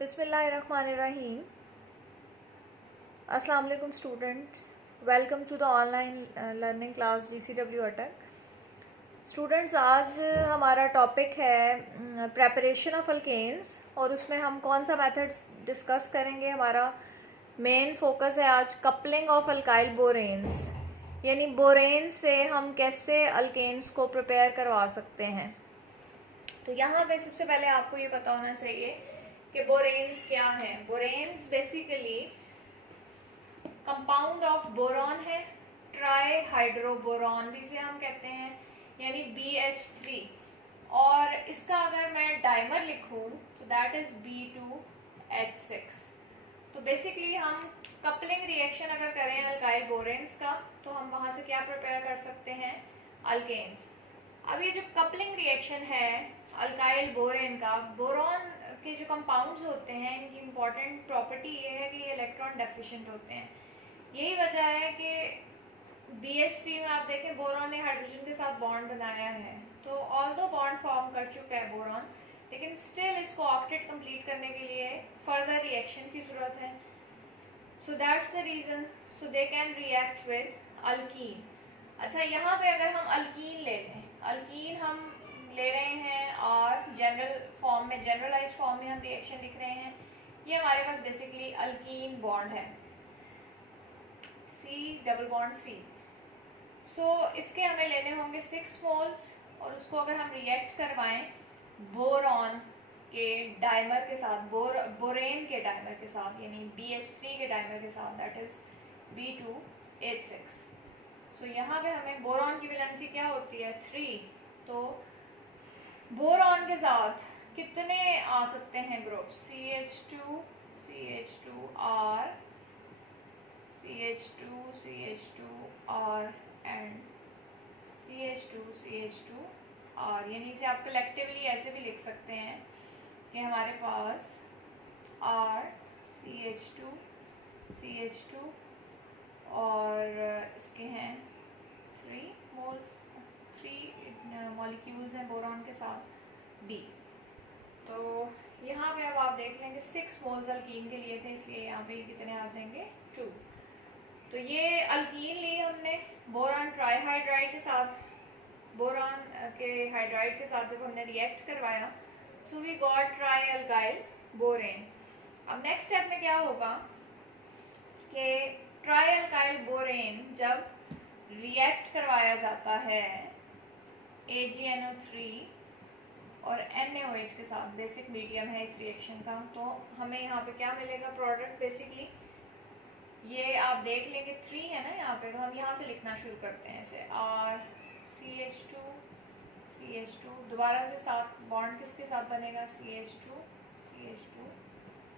बिस्मिल्लाहिर्रहमानिर्रहीम। अस्सलाम वालेकुम students, welcome to the online learning class GCW Attock. Students, आज हमारा टॉपिक है प्रेपरेशन ऑफ अल्केन्स और उसमें हम कौन सा मेथड डिस्कस करेंगे। हमारा मेन फोकस है आज कपलिंग ऑफ अल्काइल बोरेन्स, यानी बोरेन्स से हम कैसे अल्केन्स को प्रिपेयर करवा सकते हैं। तो यहाँ पे सबसे पहले आपको ये पता होना चाहिए कि बोरेन्स क्या है। बोरेन्स बेसिकली कंपाउंड ऑफ बोरॉन है, ट्राई हाइड्रोबोरॉन भी से हम कहते हैं, यानी BH3। और इसका अगर मैं डाइमर लिखूं तो दैट इज B2H6। तो बेसिकली हम कपलिंग रिएक्शन अगर करें अल्काइल बोरेन्स का तो हम वहां से क्या प्रिपेयर कर सकते हैं, अल्केन्स। अब ये जो कपलिंग रिएक्शन है अल्काइल बोरेन का, बोरॉन के जो कंपाउंड्स होते हैं इनकी इम्पॉर्टेंट प्रॉपर्टी ये है कि ये इलेक्ट्रॉन डेफिशिएंट होते हैं। यही वजह है कि BH3 में आप देखें बोरॉन ने हाइड्रोजन के साथ बॉन्ड बनाया है, तो ऑल्दो बॉन्ड फॉर्म कर चुका है बोरॉन, लेकिन स्टिल इसको ऑक्टेट कंप्लीट करने के लिए फर्दर रिएक्शन की ज़रूरत है। So that's the reason, so they can react with alkyne. अच्छा, यहाँ पे अगर हम अल्कीन ले लें, अल्कीन हम ले रहे हैं और जनरल फॉर्म में, जनरलाइज फॉर्म में हम रिएक्शन लिख रहे हैं। ये हमारे पास बेसिकली अल्कीन बॉन्ड है, C डबल बॉन्ड C। सो इसके हमें लेने होंगे 6 मोल्स और उसको अगर हम रिएक्ट करवाएं बोरॉन के डाइमर के साथ, बोरेन के डाइमर के साथ, यानी BH3 के डाइमर के साथ, दैट इज B2H6। सो यहाँ पे हमें बोरॉन की वैलेंसी क्या होती है, 3। तो बोरॉन के साथ कितने आ सकते हैं groups, CH2 CH2R CH2 CH2R and CH2 CH2R। यानी इसे आप कलेक्टिवली ऐसे भी लिख सकते हैं कि हमारे पास R CH2 CH2 और इसके हैं 3 मोल्स, 3 मॉलिक्यूल्स हैं बोरॉन के साथ B। तो यहाँ पे अब आप देख लेंगे 6 मोल्स अल्कीन के लिए थे, इसलिए यहाँ पे कितने आ जाएंगे, 2। तो ये अल्कीन लिए हमने बोरॉन ट्राईहाइड्राइड के साथ, बोरॉन के हाइड्राइड के साथ जब हमने रिएक्ट करवाया, so we got trialkyl borane. अब नेक्स्ट स्टेप में क्या होगा कि ट्राई अल्काइल बोरेन जब रिएक्ट करवाया जाता है AgNO3 और NaOH के साथ, बेसिक मीडियम है इस रिएक्शन का, तो हमें यहाँ पे क्या मिलेगा प्रोडक्ट। बेसिकली ये आप देख लेंगे 3 है ना यहाँ पे, तो हम यहाँ से लिखना शुरू करते हैं इसे, R CH2 CH2, दोबारा से साथ बॉन्ड किसके साथ बनेगा, CH2 CH2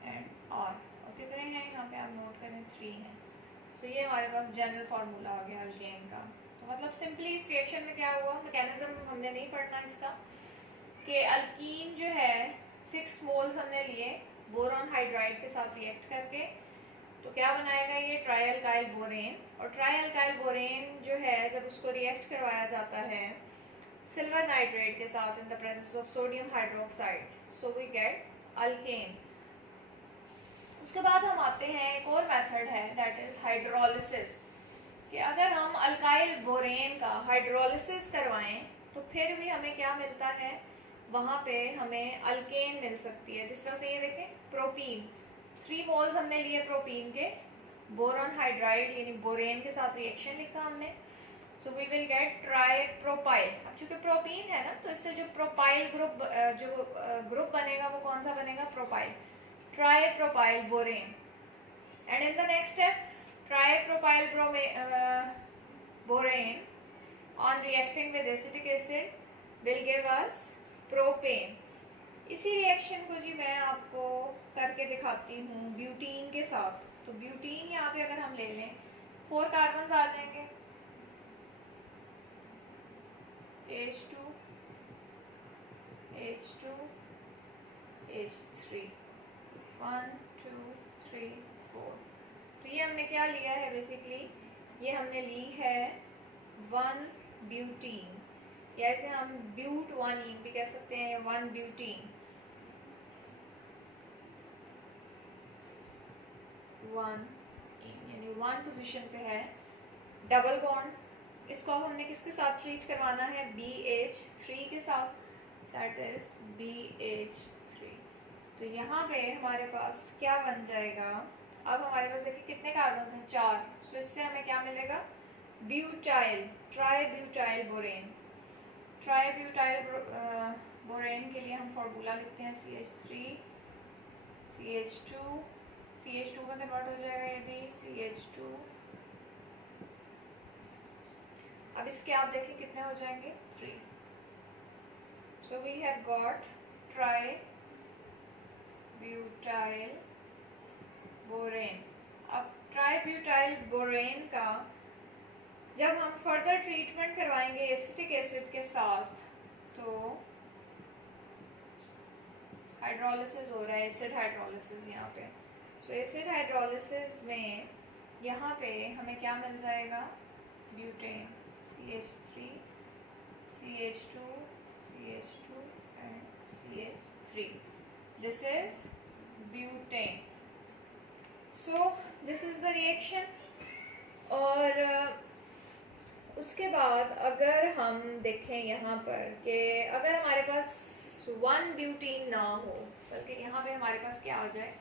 एंड R। और कितने हैं यहाँ पे आप नोट करें, 3 हैं। तो ये हमारे पास जनरल फार्मूला आ गया अल्केन का। तो मतलब सिंपली इस रिएक्शन में क्या हुआ, मैकेनिज्म हमने नहीं पढ़ना इसका, कि अल्कीन जो है 6 मोल्स हमने लिए बोरॉन हाइड्राइड के साथ रिएक्ट करके, तो क्या बनाएगा ये ट्राईअल्काइल बोरेन। और ट्राईअल्काइल बोरेन जो है जब उसको रिएक्ट करवाया जाता है सिल्वर नाइट्रेट के साथ in the presence of sodium hydroxide, so we get alkane. उसके बाद हम आते हैं, एक और मेथड है दैट इज हाइड्रोलिसिस, कि अगर हम अल्काइल बोरेन का हाइड्रोलिसिस करवाएं तो फिर भी हमें क्या मिलता है, वहाँ पे हमें अल्केन मिल सकती है। जिस तरह से ये देखें, प्रोपीन 3 मोल्स हमने लिए प्रोपीन के, बोरॉन हाइड्राइड यानी बोरेन के साथ रिएक्शन लिखा हमने, so we will get tripropyl. अब चूंकि प्रोपीन है ना, तो इससे जो प्रोपाइल ग्रुप बनेगा वो कौन सा बनेगा, propyl, try propyl borane. And in the next step try propyl borane on reacting with acetic acid will give us propane. इसी रिएक्शन को जी मैं आपको करके दिखाती हूँ ब्यूटीन के साथ। तो ब्यूटीन यहाँ पे अगर हम ले लें 4 कार्बन आ जाएंगे, H2 H2 H3, 1 2 3 4। तो ये हमने क्या लिया है, बेसिकली ये हमने ली है 1 ब्यूटीन, या इसे हम ब्यूट 1 भी कह सकते हैं, 1 ब्यूटीन। 1 यानी 1 पोजीशन पे है डबल बॉन्ड। इसको अब हमने किसके साथ ट्रीट करवाना है, BH3 के साथ, दैट इज BH3। तो यहाँ पे हमारे पास क्या बन जाएगा, अब हमारे पास देखिए कितने कार्बन हैं, 4। तो इससे हमें क्या मिलेगा, butyl, try butyl borane. Try butyl borane के लिए हम फॉर्मूला लिखते हैं CH3 CH2, CH2 में कन्वर्ट हो जाएगा ये भी CH2। अब इसके आप देखिए कितने हो जाएंगे, 3। So we have got tributyl borane. अब ट्राई ब्यूटाइल बोरेन का जब हम फर्दर ट्रीटमेंट करवाएंगे एसिटिक एसिड के साथ, तो हाइड्रोलिसिस हो रहा है, एसिड हाइड्रोलिसिस यहाँ पे। सो एसिड हाइड्रोलिसिस में यहाँ पे हमें क्या मिल जाएगा, butane, CH3 CH2 CH2 and CH3, this is butane. So this is the reaction. और उसके बाद अगर हम देखें यहाँ पर कि अगर हमारे पास 1 ब्यूटीन ना हो, बल्कि यहाँ पे हमारे पास क्या आ जाए,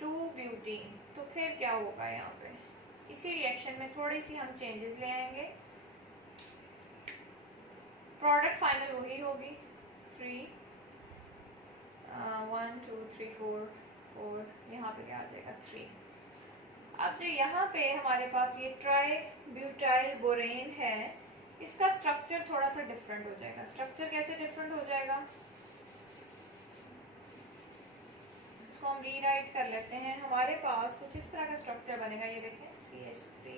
2 ब्यूटीन, तो फिर क्या होगा, यहाँ पे इसी रिएक्शन में थोड़ी सी हम चेंजेस ले आएंगे। प्रोडक्ट फाइनल वही होगी 3 1 2 3 4 4, यहाँ पे क्या आ जाएगा 3। अब जो यहाँ पे हमारे पास ये ट्राई ब्यूटाइल बोरेन है, इसका स्ट्रक्चर थोड़ा सा डिफरेंट हो जाएगा। स्ट्रक्चर कैसे डिफरेंट हो जाएगा, इसको हम रीराइट कर लेते हैं। हमारे पास कुछ इस तरह का स्ट्रक्चर बनेगा, ये देखें CH3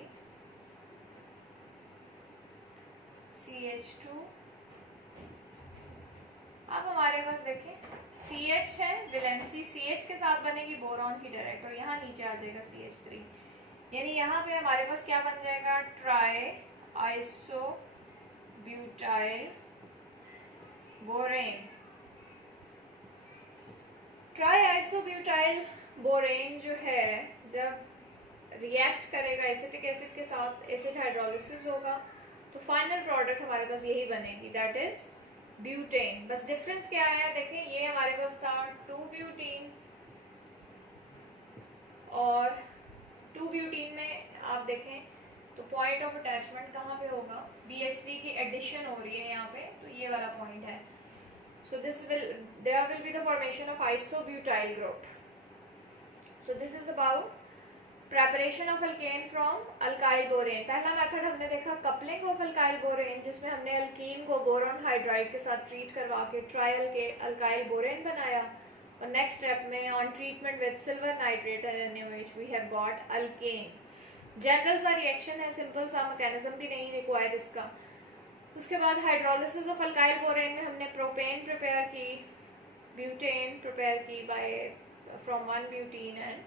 CH2। अब हमारे पास देखें CH है, वैलेंसी CH के साथ बनेगी बोरॉन की डायरेक्ट, और यहाँ नीचे आ जाएगा CH3, यानी यहाँ पे हमारे पास क्या बन जाएगा, try iso butyl borane. Try iso butyl borane जो है, जब रिएक्ट करेगा एसिटिक एसिड के साथ, एसिड हाइड्रोलिसिस होगा, तो फाइनल प्रोडक्ट हमारे पास यही बनेगी, दैट इज ब्यूटेन। बस डिफरेंस क्या आया, देखें ये हमारे पास था 2 ब्यूटीन, और 2 ब्यूटीन में आप देखें तो पॉइंट ऑफ अटैचमेंट कहाँ पे होगा, BH3 की एडिशन हो रही है यहाँ पे, तो ये वाला पॉइंट है। सो there will be the formation of isobutyl group. So this is about preparation of alkane from alkyl borane। पहला मेथड हमने देखा कपलिंग ऑफ alkyl borane, जिसमें हमने अल्कीन को बोरॉन हाइड्राइड के साथ ट्रीट करवा के ट्रायल के alkyl borane बनाया। और नेक्स्ट स्टेप में on treatment with silver nitrate and NaOH we have got alkane. General सा रिएक्शन है, सिंपल सा, मैकेनिज्म भी नहीं रिक्वायर्ड इसका। उसके बाद हाइड्रोलिसिस ऑफ अल्काइल बोरेन में हमने प्रोपेन प्रिपेयर की, ब्यूटेन प्रिपेयर की by from 1 butene and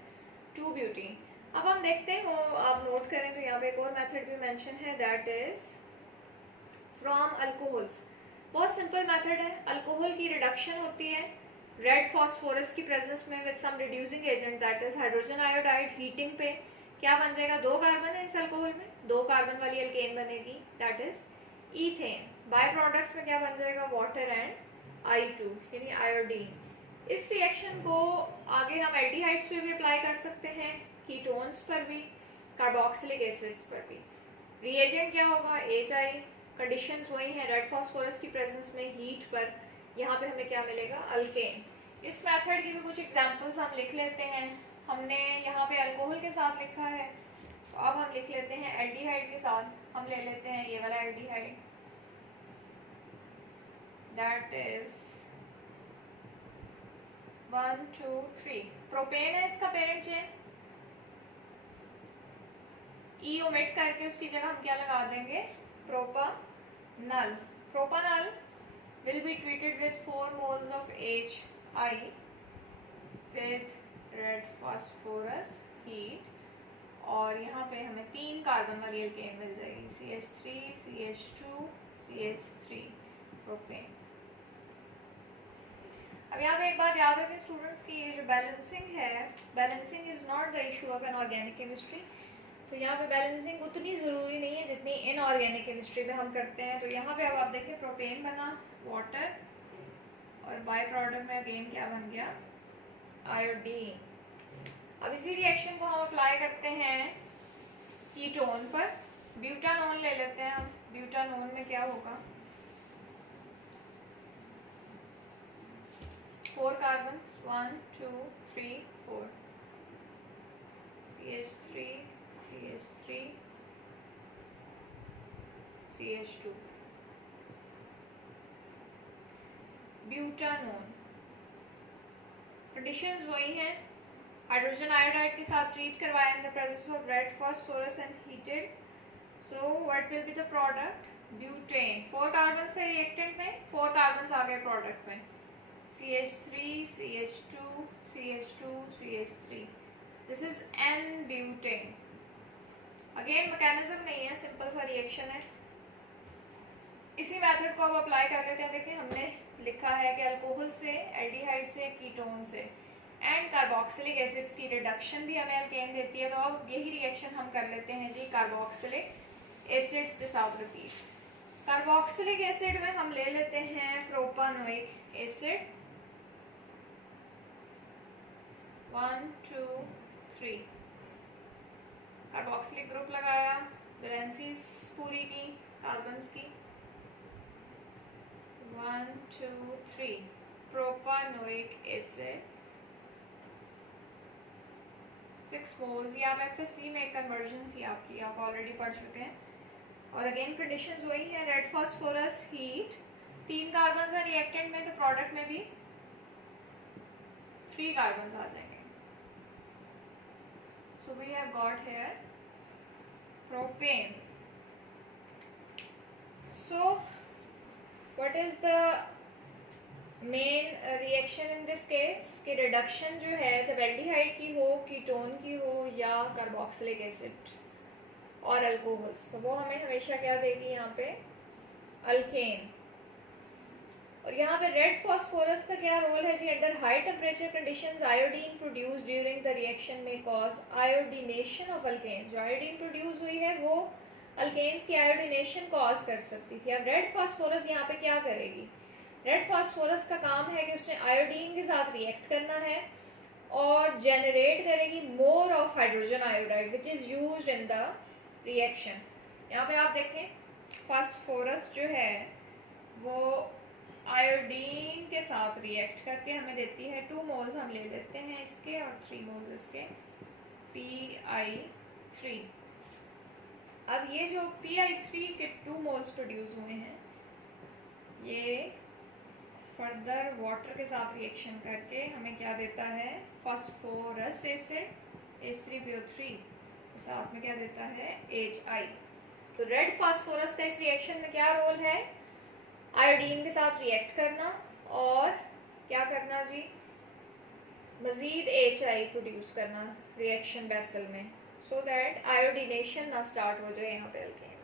2 butene. अब हम देखते हैं, वो आप नोट करें तो यहाँ पे एक और मेथड भी मेंशन है, दैट इज फ्रॉम अल्कोहल्स। बहुत सिंपल मेथड है, अल्कोहल की रिडक्शन होती है रेड फॉस्फोरस की प्रेजेंस में with some reducing agent, that is hydrogen iodide. Heating पे क्या बन जाएगा, 2 कार्बन है इस अल्कोहल में, 2 कार्बन वाली अल्केन बनेगी, that is ethane. By products में क्या बन जाएगा, वाटर एंड I2 यानी आयोडीन। इस रिएक्शन को आगे हम एल्डिहाइड्स पे भी अप्लाई कर सकते हैं, कीटोन्स पर भी, कार्बोक्सिलिक एसिड्स पर भी। रिएजेंट क्या होगा, HI। कंडीशंस वही हैं, रेड फॉस्फोरस की प्रेजेंस में, हीट पर, यहाँ पे हमें क्या मिलेगा, अल्केन। इस मेथड की भी कुछ एग्जांपल्स हम लिख लेते हैं। हमने यहाँ पे अल्कोहल के साथ लिखा है, तो अब हम लिख लेते हैं एल्डिहाइड के साथ। हम ले लेते हैं ये वाला एल्डिहाइड, दैट इज 1 2 3। प्रोपेन है इसका पेरेंट चेन, ई ओमिट करके उसकी जगह हम क्या लगा देंगे, प्रोपानल। प्रोपानल will be treated with 4 moles of HI with red phosphorus heat, और यहाँ पे हमें 3 कार्बन वाली एल्केन मिल जाएगी, CH3 CH2 CH3 प्रोपेन। अब यहाँ पे एक बात याद रखें स्टूडेंट्स की, ये जो बैलेंसिंग है, balancing is not the issue of an organic chemistry. तो यहाँ पे बैलेंसिंग उतनी ज़रूरी नहीं है जितनी इनऑर्गेनिक केमिस्ट्री में हम करते हैं। तो यहाँ पे अब आप देखिए प्रोपेन बना वाटर, और बाय प्रोडक्ट में अगेन क्या बन गया, आयोडीन। अब इसी रिएक्शन को हम अप्लाई करते हैं कीटोन पर। ब्यूटानोन ले लेते हैं हम। ब्यूटानोन में क्या होगा, 4 carbons, 1 2 3 4, CH3 CH3 CH2, butanone. Conditions वही हैं, हाइड्रोजन आयोडाइड के साथ ट्रीट करवाया इन the presence of red phosphorus and heated. So what will be the product, butane. 4 carbon थे रिएक्टेंट में, 4 कार्बन आ गए प्रोडक्ट में, CH3 CH2 CH2 CH3, this is an butane. Again mechanism नहीं है, simple सा रिएक्शन है। इसी मेथड को अब अप्लाई कर लेते हैं। देखिए हमने लिखा है कि अल्कोहल से, एल्डिहाइड से, कीटोन से एंड कार्बोक्सिलिक एसिड्स की रिडक्शन भी हमें अल्केन देती है। तो अब यही रिएक्शन हम कर लेते हैं जी कार्बोक्सिलिक एसिड्स के साथ रिपीट। कार्बोक्सिलिक एसिड में हम ले लेते हैं प्रोपानोइक एसिड, 1 2 3, कार्बोक्सिलिक ग्रुप लगाया, वैलेंसीज पूरी की कार्बन्स की, 1 2 3, प्रोपानोइक एसिड 6 मोल्स। या FSC में कन्वर्जन थी आपकी, आप ऑलरेडी पढ़ चुके हैं। और अगेन कंडीशंस वही है, रेड फास्फोरस हीट, 3 कार्बन है रिएक्टेंट में, तो प्रोडक्ट में भी 3 कार्बन आ जाएंगे। So we have got here propane. So what is the main reaction in this case, कि रिडक्शन जो है जब एल्डिहाइड की हो, कीटोन की हो या कार्बोक्सिलिक एसिड और अल्कोहल्स, तो वो हमें हमेशा क्या देगी यहाँ पे, अल्केन। और यहाँ पे रेड फास्फोरस का क्या रोल है जी, under high temperature conditions iodine produce during the reaction में कॉज आयोडीनेशन ऑफ अल्केन। जो आयोडीन प्रोड्यूस हुई है वो अल्केन्स की आयोडीनेशन कॉज कर सकती थी। अब रेड फास्फोरस यहाँ पे क्या करेगी, रेड फास्फोरस का काम है कि उसने आयोडीन के साथ रिएक्ट करना है और जनरेट करेगी more of hydrogen iodide which is used in the reaction. यहाँ पे आप देखें फास्फोरस जो है वो आयोडीन के साथ रिएक्ट करके हमें देती है 2 मोल्स, हम ले लेते हैं इसके और 3 मोल्स इसके, PI3। अब ये जो PI3 के 2 मोल्स प्रोड्यूस हुए हैं, ये फर्दर वाटर के साथ रिएक्शन करके हमें क्या देता है, फास्फोरस एसिड H3PO3 और साथ में क्या देता है, HI। तो रेड फास्फोरस का इस रिएक्शन में क्या रोल है, आयोडीन के साथ रिएक्ट करना और क्या करना जी, मजीद HI प्रोड्यूस करना रिएक्शन वेसल में, सो दैट आयोडीनेशन ना स्टार्ट हो जाए यहाँ पे अल्केन।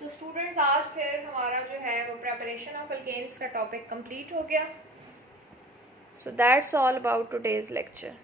सो स्टूडेंट्स आज फिर हमारा जो है वो प्रेपरेशन ऑफ अल्केन्स का टॉपिक कंप्लीट हो गया। So that's all about today's lecture.